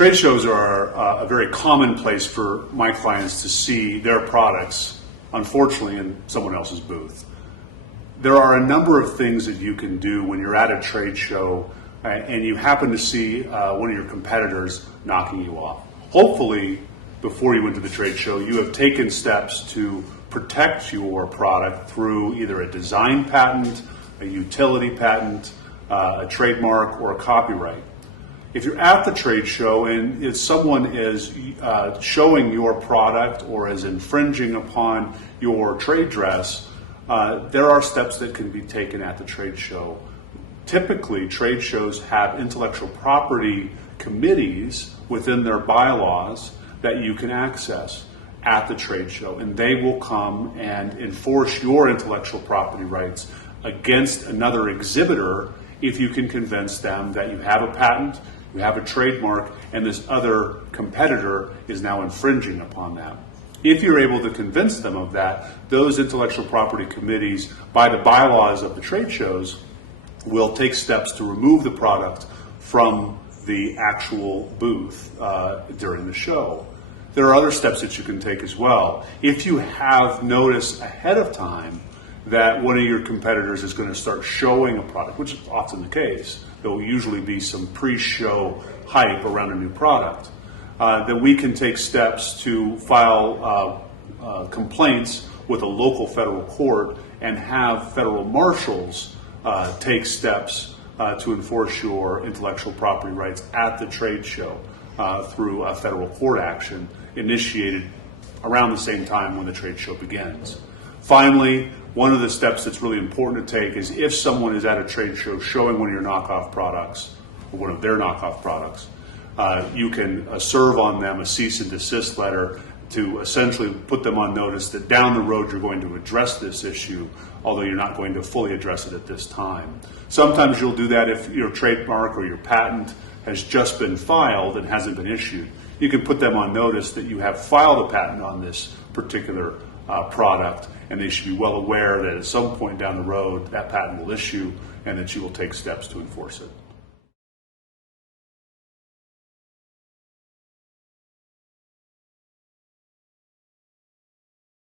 Trade shows are a very common place for my clients to see their products, unfortunately, in someone else's booth. There are a number of things that you can do when you're at a trade show and you happen to see one of your competitors knocking you off. Hopefully, before you went to the trade show, you have taken steps to protect your product through either a design patent, a utility patent, a trademark, or a copyright. If you're at the trade show and if someone is showing your product or is infringing upon your trade dress, there are steps that can be taken at the trade show. Typically, trade shows have intellectual property committees within their bylaws that you can access at the trade show, and they will come and enforce your intellectual property rights against another exhibitor if you can convince them that you have a patent, you have a trademark, and this other competitor is now infringing upon that. If you're able to convince them of that, those intellectual property committees, by the bylaws of the trade shows, will take steps to remove the product from the actual booth during the show. There are other steps that you can take as well. If you have noticed ahead of time that one of your competitors is going to start showing a product, which is often the case, there will usually be some pre-show hype around a new product, then we can take steps to file complaints with a local federal court and have federal marshals take steps to enforce your intellectual property rights at the trade show through a federal court action initiated around the same time when the trade show begins. Finally, one of the steps that's really important to take is if someone is at a trade show showing one of your knockoff products or one of their knockoff products, you can serve on them a cease and desist letter to essentially put them on notice that down the road you're going to address this issue, although you're not going to fully address it at this time. Sometimes you'll do that if your trademark or your patent has just been filed and hasn't been issued. You can put them on notice that you have filed a patent on this particular product, and they should be well aware that at some point down the road that patent will issue and that you will take steps to enforce it.